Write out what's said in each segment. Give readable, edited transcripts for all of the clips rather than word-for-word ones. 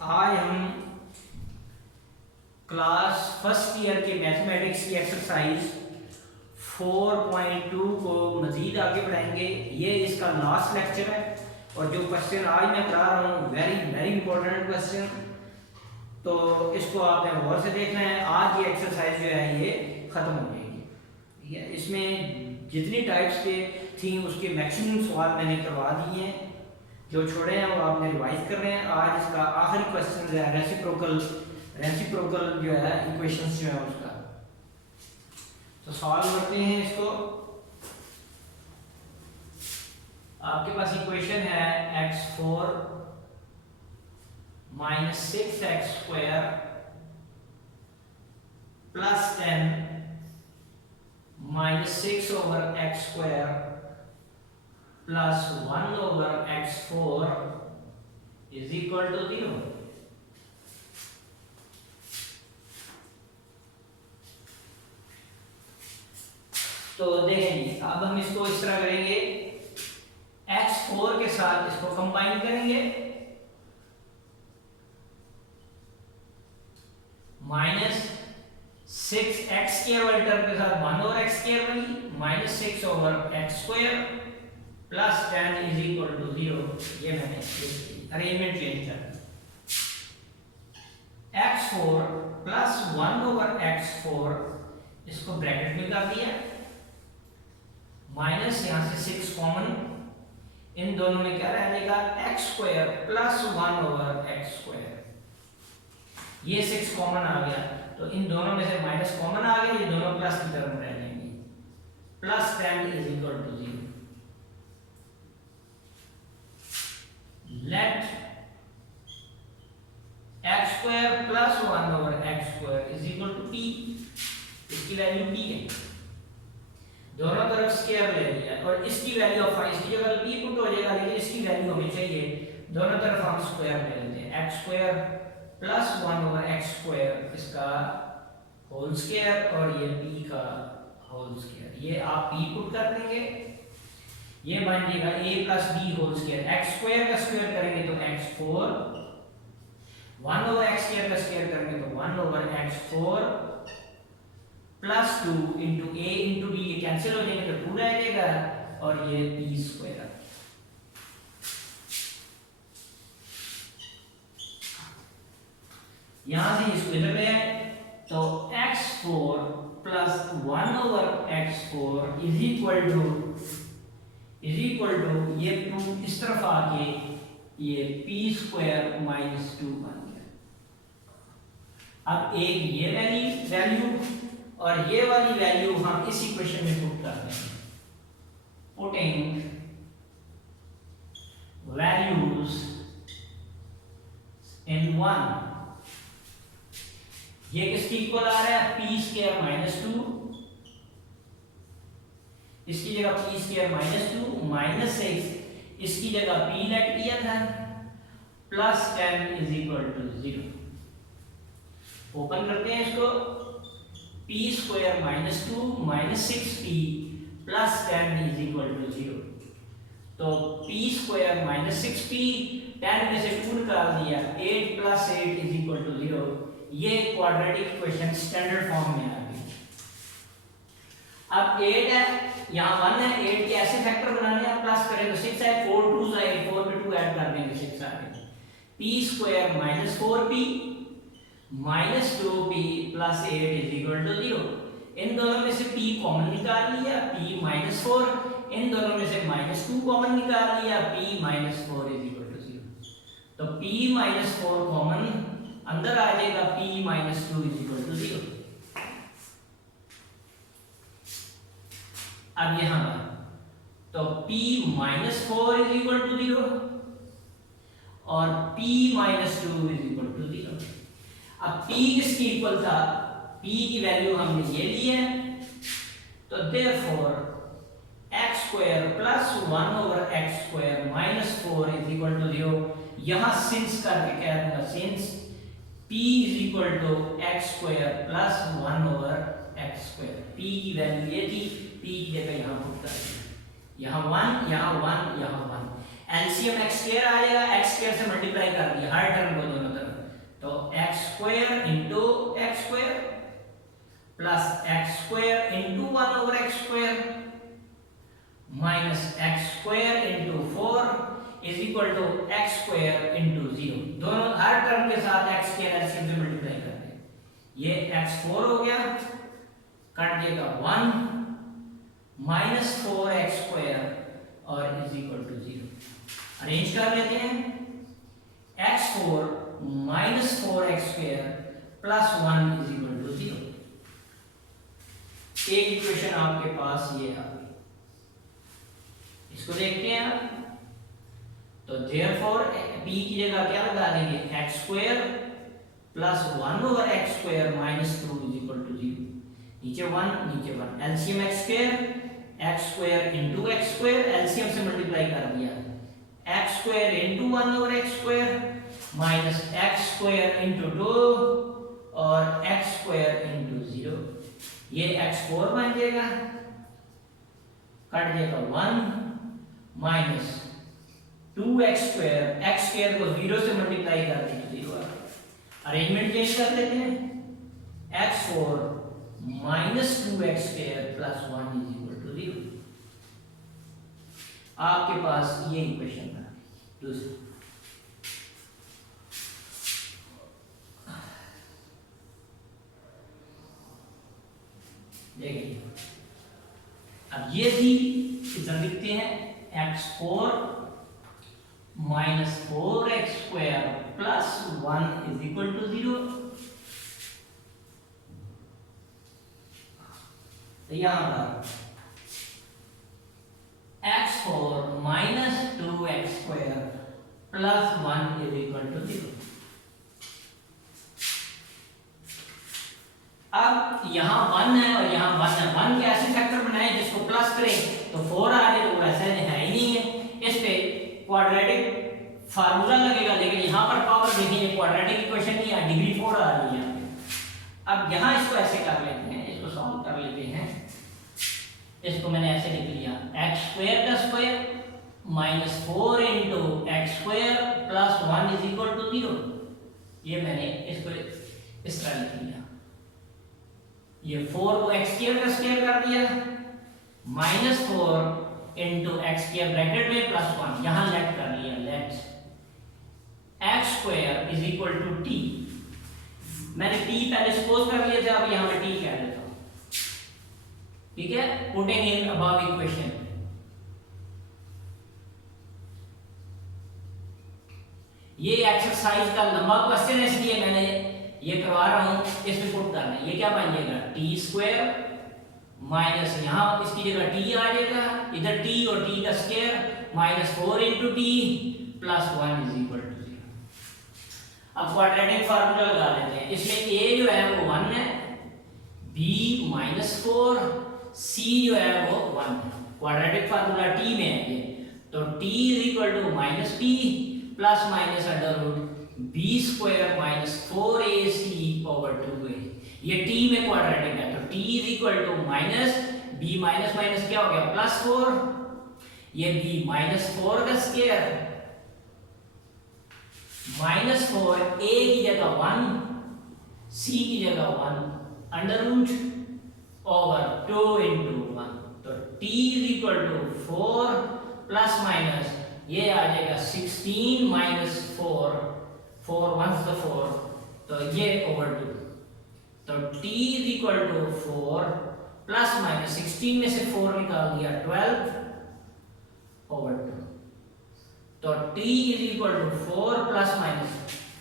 आज हम class first year के मैथमेटिक्स की एक्सरसाइज 4.2 को मज़ीद आगे बढ़ाएंगे। ये इसका लास्ट लेक्चर है और जो क्वेश्चन आज मैं करा रहा हूँ वेरी वेरी इंपॉर्टेंट क्वेश्चन, तो इसको आपने गौर से देखना है। आज ये एक्सरसाइज जो है ये ख़त्म हो जाएगी, ठीक है। इसमें जितनी टाइप्स के थी उसके मैक्सिमम सवाल मैंने करवा दिए हैं, जो छोड़े हैं वो आपने रिवाइज कर रहे हैं। आज इसका आखिरी क्वेश्चन जो है रेसिप्रोकल जो है इक्वेशंस जो है उसका, तो सॉल्व करते हैं इसको। आपके पास इक्वेशन है x4 minus 6x² plus 10 minus 6/x² plus 1/x4 is equal to 0। तो देखेंगे अब हम इसको इस तरह करेंगे, x4 के साथ इसको कंबाइन करेंगे, माइनस 6x² वाले टर्म के साथ 1/x² बनी, minus 6/x² plus 10 is equal to 0। ये मैंने अरेंजमेंट चेंज कर x4 प्लस 1/x4 इसको ब्रैकेट में कर दिया, माइनस यहां से 6 कॉमन, इन दोनों में क्या रह जाएगा x² प्लस 1/x²। ये 6 कॉमन आ गया तो इन दोनों में से माइनस कॉमन आ गया, ये दोनों प्लस की तरफ रह जाएंगे, plus 10 is equal to 0। Let x² plus 1/x² is equal to p। इसकी वैल्यू p है, दोनों तरफ स्क्वायर ले लिया और इसकी वैल्यू ऑफ इसकी जगह p पुट हो जाएगा, लेकिन इसकी वैल्यू हमें चाहिए, दोनों तरफ हम स्क्वायर ले लेते हैं। x² प्लस 1/x² इसका होल स्क्वायर और ये p का होल स्क्वायर, ये आप p पुट कर देंगे, ये बन जाएगा a plus b whole square. x² का स्क्वायर करेंगे तो x4, 1/x² का स्क्वायर करेंगे तो 1/x4 plus 2 into a into b, ये कैंसिल हो जाएंगे तो 2 रह जाएगा और ये p²। यहां से इसको इधर ले आए तो x4 plus 1/x4 is equal to ये 2 इस तरफ आके ये p² माइनस 2 बन गया। अब एक ये वैल्यू और ये वाली वैल्यू हम इस इक्वेशन में पुट कर देंगे, पुटिंग वैल्यूज इन 1। ये किसकी इक्वल आ रहा है p² माइनस 2, इसकी जगह p² माइनस 2 माइनस 6, इसकी जगह p लेट किया था, plus 10 is equal to 0। Open करते हैं इसको, p² minus 2 minus 6p plus 10 is equal to 0। तो p² माइनस 6p 10 में से 2 निकाल दिया, 8 प्लस 8 इज इक्वल टू 0। ये क्वाड्रेटिक इक्वेशन स्टैंडर्ड फॉर्म में आ गई। अब 8 है, यहाँ 1 है, 8 के ऐसे फैक्टर बनाने हैं, प्लस करें तो 6 है, 4 2 है, 4 में 2 ऐड कर देंगे 6 आ गए। p² minus 4p minus 2p plus 8 is equal to 0। इन दोनों में से p कॉमन निकाल लिया, p माइनस 4, इन दोनों में से माइनस 2 कॉमन निकाल लिया, p minus 4 is equal to 0। तो p माइनस 4 कॉमन अंदर आ जाएगा, p minus 2 is equal to 0। अब यहां तो p minus 4 is equal to 0 और p minus 2 is equal to 0। अब p किसकी इक्वल था, p की वैल्यू हमने ये ली है, तो therefore x² plus 1/x² minus 4 is equal to 0। यहां सिंस करके कह दूंगा, since p is equal to x² plus 1/x²। p की वैल्यू ये थी, p की जगह यहां पुट कर दिया, यहां 1 यहां 1 यहां 1, एलसीएम x² आएगा, x² से मल्टीप्लाई कर दिया हर टर्म को दोनों तरफ, तो x square into x square plus x square into 1 over x square minus x square into 4 is equal to x square into 0। दोनों हर टर्म के साथ एक्स के एलसीएम से मल्टीप्लाई करते हैं। ये x4 हो गया, कट देगा 1 माइनस 4x स्क्वायर और इज इक्वल टू 0। अरेंज कर लेते हैं। x4 minus 4x square plus 1 is equal to 0। एक इक्वेशन आपके पास ये आ गई, इसको देखते हैं आप। तो देयरफॉर p की जगह क्या लगा देंगे, x square plus 1 over x square minus 2 is equal to 0। नीचे 1 नीचे 1, LCM x square into x square, LCM से मल्टीप्लाई कर दिया, x square into 1 over x square minus x square into 2 और x स्क्वायर इंटू 0। ये x4 बन जाएगा, cut जाएगा 1 minus 2x square, x square को 0 से मल्टीप्लाई कर देंगे 0 आ। अरेंजमेंट चेंज कर लेते हैं, x4 minus 2x square plus 1 is equal to 0। आपके पास ये इक्वेशन था। दूसरा देखिए, अब ये भी इधर लिखते हैं, x4 minus 4x square plus 1 is equal to 0। तो यहां पर x4 minus 2x square plus 1 is equal to 0। अब यहां 1 है और यहां 1 है, 1 के ऐसे फैक्टर बनाए जिसको प्लस करें तो 4 आ जाए, तो वैसे है ही नहीं है। इस पे क्वाड्रेटिक फार्मूला लगेगा, लेकिन यहां पर पावर देखिए क्वाड्रेटिक इक्वेशन नहीं है, डिग्री 4 आ रही है। अब यहां इसको ऐसे कर लेते हैं, इसको सॉल्व कर लेते हैं। इसको मैंने ऐसे लिख लिया, एक्स स्क्वायर का square minus 4 into x square plus 1 is equal to 0। ये मैंने इसको इस तरह लिख लिया। ये 4 को एक्स स्क्वायर का स्क्वायर कर दिया, minus 4 into x square bracket में प्लस 1, यहां लेट कर लिया, let x square is equal to T. मैंने टी पहले सपोज कर लिया था, अब यहां मैं टी कह देता हूं, ठीक है। पुटिंग इन अबव इक्वेशन, ये एक्सरसाइज का लंबा क्वेश्चन है, इसलिए मैंने ये करवा रहा हूं, इसमें पुट करना है। ये क्या बन जाएगा, टी स्क्वायर माइनस यहां इसकी जगह टी आ जाएगा, इधर टी और टी का square minus 4 into T plus 1 is equal to 0। अब क्वाड्रेटिक फार्मूला लगा लेते हैं। इसमें a जो है वो 1 है, b माइनस 4, c जो है वो 1 है। क्वाड्रेटिक फार्मूला t में है ये, तो t is equal to minus p plus minus under root b square minus 4ac over 2a। ये t में क्वाड्रेटिक है, तो t is equal to minus b minus minus क्या हो गया प्लस 4, ये b माइनस 4 का स्क्वायर माइनस 4, a की जगह 1, c की जगह 1 अंडर रूट ओवर 2 इंटू 1। तो t is equal to 4 plus minus ये आ जाएगा 16 माइनस 4, 4 1 से 4, तो ये ओवर 2। तो t is equal to 4 plus minus 16 में से 4 निकाल दिया 12 ओवर 2। तो t is equal to 4 plus minus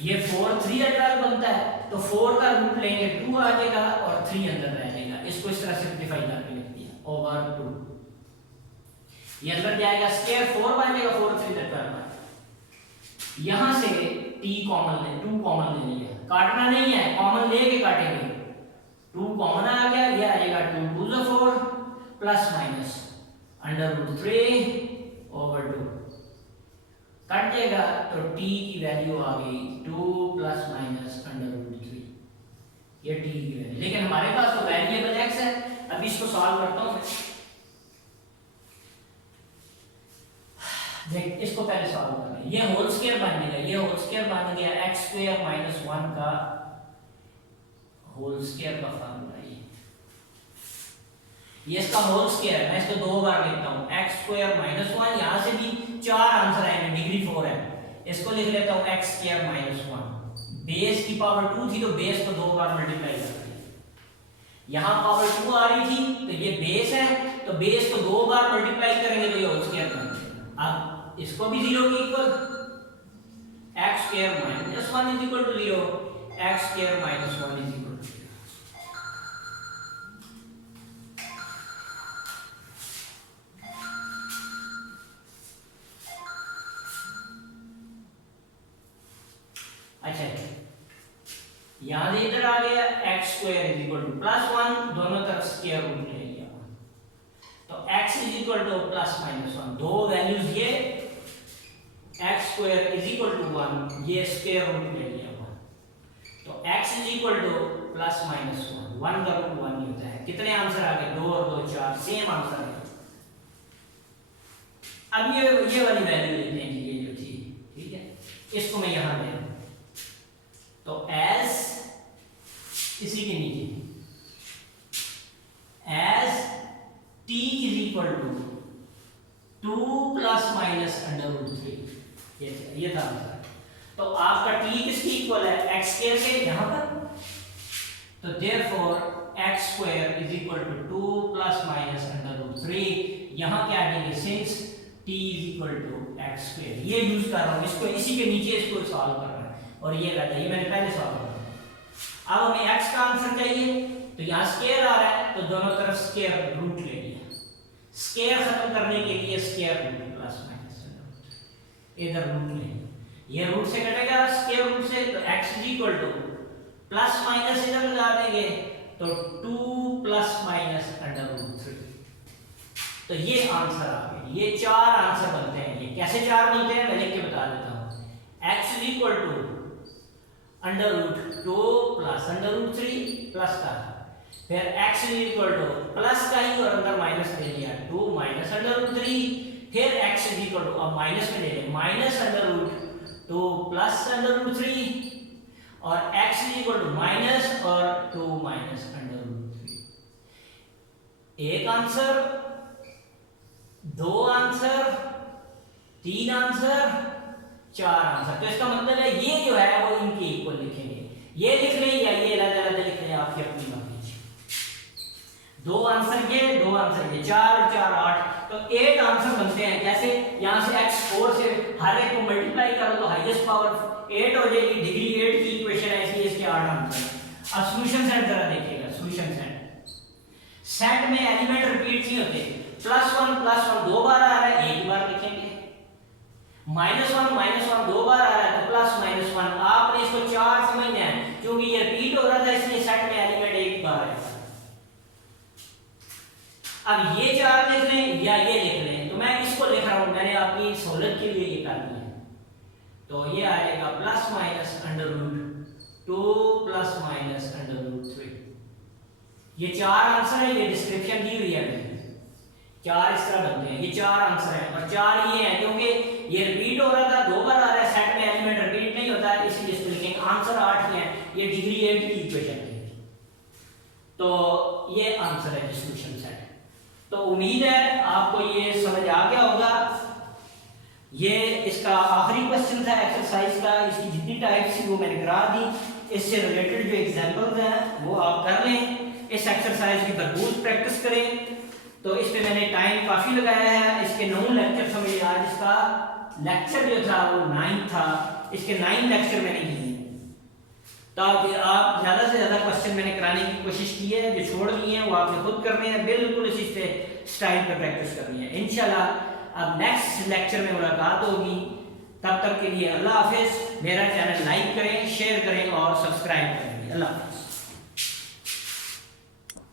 ये 4 3 या 12 बनता है, तो 4 का रूट लेंगे 2 आ जाएगा और 3 अंदर रह जाएगा। इसको इस तरह सिंपलीफाई करके लिख दिया ओवर 2। ये अंदर जाएगा स्क्वायर 4 बन जाएगा, 4 3 12। यहां से t कॉमन ले, 2 कॉमन ले लिया, काटना नहीं है, कॉमन लेके काटेंगे। 2 कॉमन आ गया, ये आ जाएगा 2 2 से 4 plus minus under root 3 over 2, cut जाएगा। तो t की वैल्यू आ गई 2 प्लस माइनस अंडर रूट 3, ये t की वैल्यू। लेकिन हमारे पास तो वेरिएबल x है। अब इसको सॉल्व करता हूं। देख इसको पहले सॉल्व करना है। ये होल स्क्वायर बन गया, ये होल स्क्वायर बन गया x स्क्वायर माइनस 1 का होल स्क्वायर का फार्मूला ये इसका होल स्क्वायर है। मैं इसको दो बार लिखता हूँ x स्क्वायर माइनस 1, यहाँ से भी चार आंसर आएंगे, डिग्री 4 है। इसको लिख लेता हूँ x स्क्वायर माइनस 1, बेस की पावर 2 थी तो बेस को दो बार मल्टीप्लाई करते हैं। यहाँ पावर 2 आ रही थी तो ये बेस है, तो बेस को दो बार मल्टीप्लाई करेंगे तो ये होल स्क्वायर बन जाएगा। अब इसको भी 0 के equal x square minus 1 is equal to 0, x square minus 1 is equal to 0। अच्छा यहां से इधर आ गया x square is equal to plus 1, दोनों तरफ स्क्वायर रूट ले लिया तो x is equal to plus minus 1, दो वैल्यूज ये x square is equal to 1, ये स्क्वायर रूट ले लिया तो x is equal to plus minus 1, 1 का रूट 1 ही होता है। कितने आंसर आ गए? 2 और 2 4, सेम आंसर है। अब ये वाली वैल्यू लेते हैं, ये जो थी, ठीक है, इसको मैं यहां ले तो एज इसी के नीचे as t is equal to 2 plus minus under root 3, ये था आंसर। तो आपका t किसके इक्वल है? x स्क्वायर के, यहां पर, तो therefore x square is equal to 2 plus minus under root 3, यहां क्या देंगे? Since t is equal to x square, ये यूज कर रहा हूं, इसको इसी के नीचे इसको सॉल्व कर रहा है और ये रहता है, ये मैंने पहले सॉल्व किया। अब हमें x का आंसर चाहिए तो यहाँ स्क्वायर आ रहा है तो दोनों तरफ स्क्वायर रूट ले लिया। स्क्वायर खत्म करने के लिए स्क्वायर रूट प्लस माइनस इधर रूट ले, ये रूट से कटेगा स्क्वायर रूट से, तो x is equal to plus minus इधर लगा देंगे तो 2 प्लस माइनस अंडर रूट 3, तो ये आंसर आ गया। ये चार आंसर बनते हैं। ये कैसे चार बनते हैं मैं लिख के बता देता हूँ। x is equal to under root 2 plus under root 3 plus का, फिर x is equal to plus का ही और अंदर माइनस दे दिया 2 माइनस अंडर रूट 3, फिर x इज इक्वल टू, अब माइनस में ले लें, minus under root 2 plus under root 3 और x is equal to minus और 2 माइनस अंडर रूट 3। एक आंसर, दो आंसर, तीन आंसर, चार आंसर। तो इसका मतलब है ये जो है वो इनके इक्वल लिखेंगे, ये लिख लें या ये अलग-अलग लिख लें, आपकी अपनी मर्जी। दो आंसर ये, दो आंसर ये, 4 और 4 8, तो 8 आंसर बनते हैं। कैसे? यहां से x4 से हर एक को मल्टीप्लाई करो तो हाईएस्ट पावर 8 हो जाएगी, डिग्री 8 की इक्वेशन है, इसलिए इसके 8 आंसर हैं। अब सॉल्यूशन सेट जरा देखिएगा, सॉल्यूशन सेट में एलिमेंट रिपीट नहीं होते, +1 दो बार आ रहा है, एक बार लिखेंगे, -1 दो बार आ रहा है तो +-1, आपने इसको 4 समझना है क्योंकि ये रिपीट हो रहा था इसलिए सेट में एलिमेंट एक बार है। अब ये 4 लिख लें या ये लिख लें, तो मैं इसको लिख रहा हूं, मैंने आपकी सहूलियत के लिए ये कर दिया है। तो ये आ जाएगा +-√2 +-√3। ये 4 आंसर है, ये डिस्क्रिप्शन दी हुई है मैंने, 4 इस तरह बनते हैं, ये 4 आंसर हैं और 4 ये हैं क्योंकि ये रिपीट हो रहा था, दो बार आ रहा है, सेट में एलिमेंट रिपीट नहीं होता है इसलिए इसको लिखेंगे। आंसर 8 ही है, ये डिग्री 8 की इक्वेशन है, तो ये आंसर है सॉल्यूशन सेट। तो उम्मीद है आपको ये समझ आ गया होगा। ये इसका आखिरी क्वेश्चन था एक्सरसाइज का, इसकी जितनी टाइप्स थी वो मैंने करा दी। इससे रिलेटेड जो एग्जांपल्स हैं वो आप कर लें, इस एक्सरसाइज की भरपूर प्रैक्टिस करें। तो इस पे मैंने टाइम काफ़ी लगाया है, इसके 9 लेक्चर समझिए। आज इसका लेक्चर जो था वो 9 था, इसके 9 लेक्चर मैंने किए ताकि आप ज़्यादा से ज़्यादा क्वेश्चन मैंने कराने की कोशिश की है। जो छोड़ दिए हैं वो आपने खुद करने हैं, बिल्कुल इसी से स्टाइल पर प्रैक्टिस करनी है इंशाल्लाह। अब नेक्स्ट लेक्चर में मुलाकात होगी, तब तक के लिए अल्लाह हाफिज़। मेरा चैनल लाइक करें, शेयर करें और सब्सक्राइब करें। अल्लाह हाफिज़।